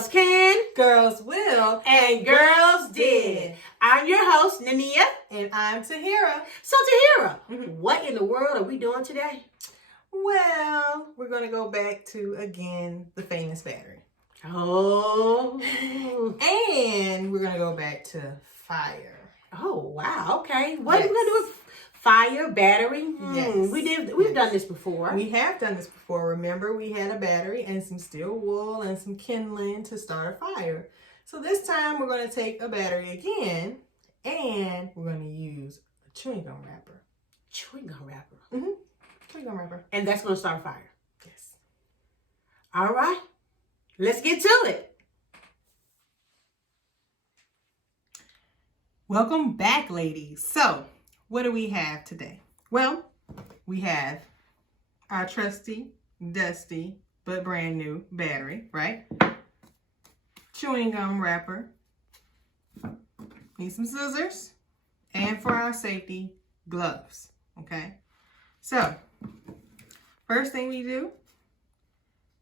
Girls Can, Girls Will, and Girls Did. I'm your host, Nania. And I'm Tahira. So, Tahira, what in the world are we doing today? Well, we're going to go back to, again, the famous battery. Oh. And we're going to go back to fire. Oh, wow. Okay. What are we Yes. going to do with fire, battery? Yes. We've done this before. We have done this before. Remember, we had a battery and some steel wool and some kindling to start a fire. So this time, we're going to take a battery again, and we're going to use a chewing gum wrapper. Chewing gum wrapper. Chewing gum wrapper. And that's going to start a fire. Yes. All right. Let's get to it. Welcome back, ladies. So, what do we have today? Well, we have our trusty, dusty, but brand new battery, right? Chewing gum wrapper. Need some scissors. And for our safety, gloves, okay? So, first thing we do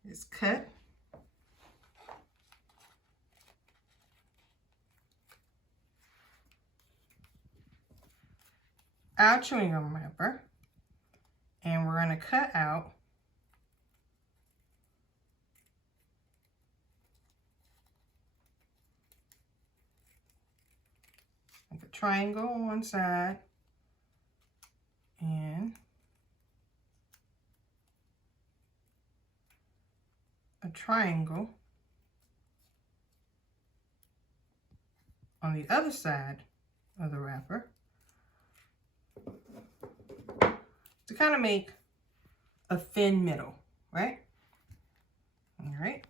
is cut our chewing gum wrapper, and we're going to cut out like a triangle on one side and a triangle on the other side of the wrapper to kind of make a thin middle, right? All right.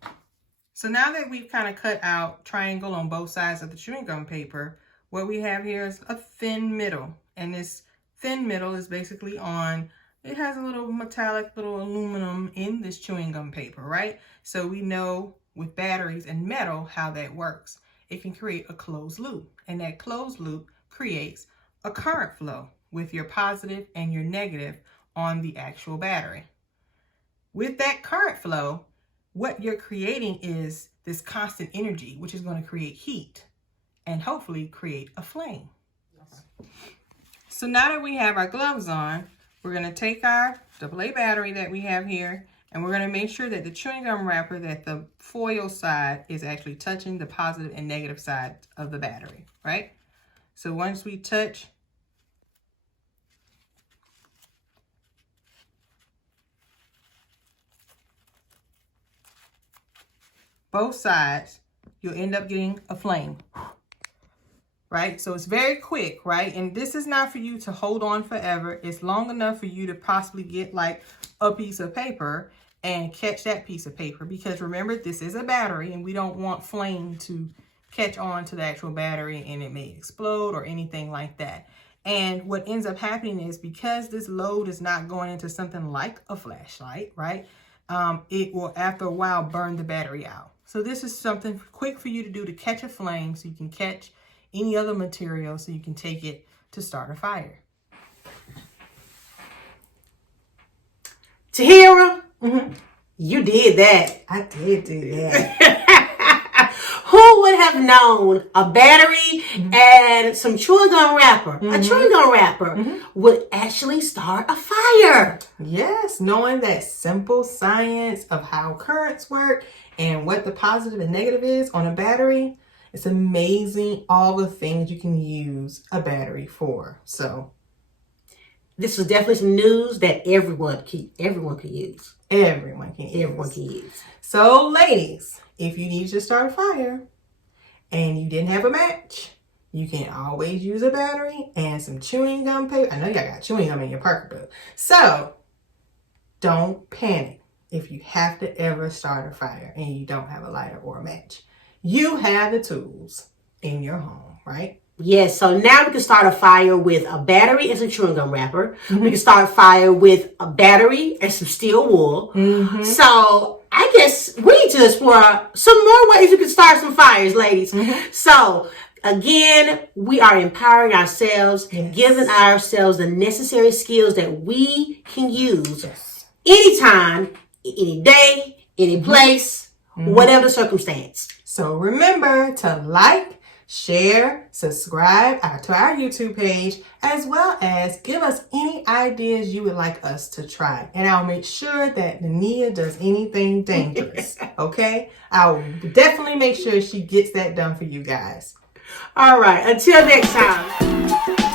So now that we've kind of cut out triangle on both sides of the chewing gum paper, what we have here is a thin middle. And this thin middle is basically it has a little metallic little aluminum in this chewing gum paper, right? So we know with batteries and metal how that works. It can create a closed loop, and that closed loop creates a current flow with your positive and your negative on the actual battery. With that current flow, what you're creating is this constant energy, which is going to create heat and hopefully create a flame. So now that we have our gloves on, we're going to take our AA battery that we have here, and we're going to make sure that the chewing gum wrapper, that the foil side is actually touching the positive and negative side of the battery, right? So once we touch both sides, you'll end up getting a flame, right? So it's very quick, right? And this is not for you to hold on forever. It's long enough for you to possibly get like a piece of paper and catch that piece of paper, because remember, this is a battery and we don't want flame to catch on to the actual battery and it may explode or anything like that. And what ends up happening is, because this load is not going into something like a flashlight, right? It will, after a while, burn the battery out. So this is something quick for you to do to catch a flame, so you can catch any other material, so you can take it to start a fire. Tahira, you did that. I did do that. Who would have known a battery and some chewing gum wrapper, a chewing gum wrapper, would actually start a fire? Yes, knowing that simple science of how currents work and what the positive and negative is on a battery, it's amazing all the things you can use a battery for. So this was definitely some news that everyone could use. Everyone can use. Everyone can use. So ladies, if you need to start a fire and you didn't have a match, you can always use a battery and some chewing gum paper. I know y'all got chewing gum in your pocketbook. So don't panic if you have to ever start a fire and you don't have a lighter or a match. You have the tools in your home, right? Yes, so now we can start a fire with a battery and some chewing gum wrapper. We can start a fire with a battery and some steel wool. So I guess we need to explore some more ways we can start some fires, ladies. So again, we are empowering ourselves, giving ourselves the necessary skills that we can use anytime, any day, any place, whatever the circumstance. So remember to like, share, subscribe to our YouTube page, as well as give us any ideas you would like us to try. And I'll make sure that Nia does anything dangerous. Okay? I'll definitely make sure she gets that done for you guys. All right. Until next time.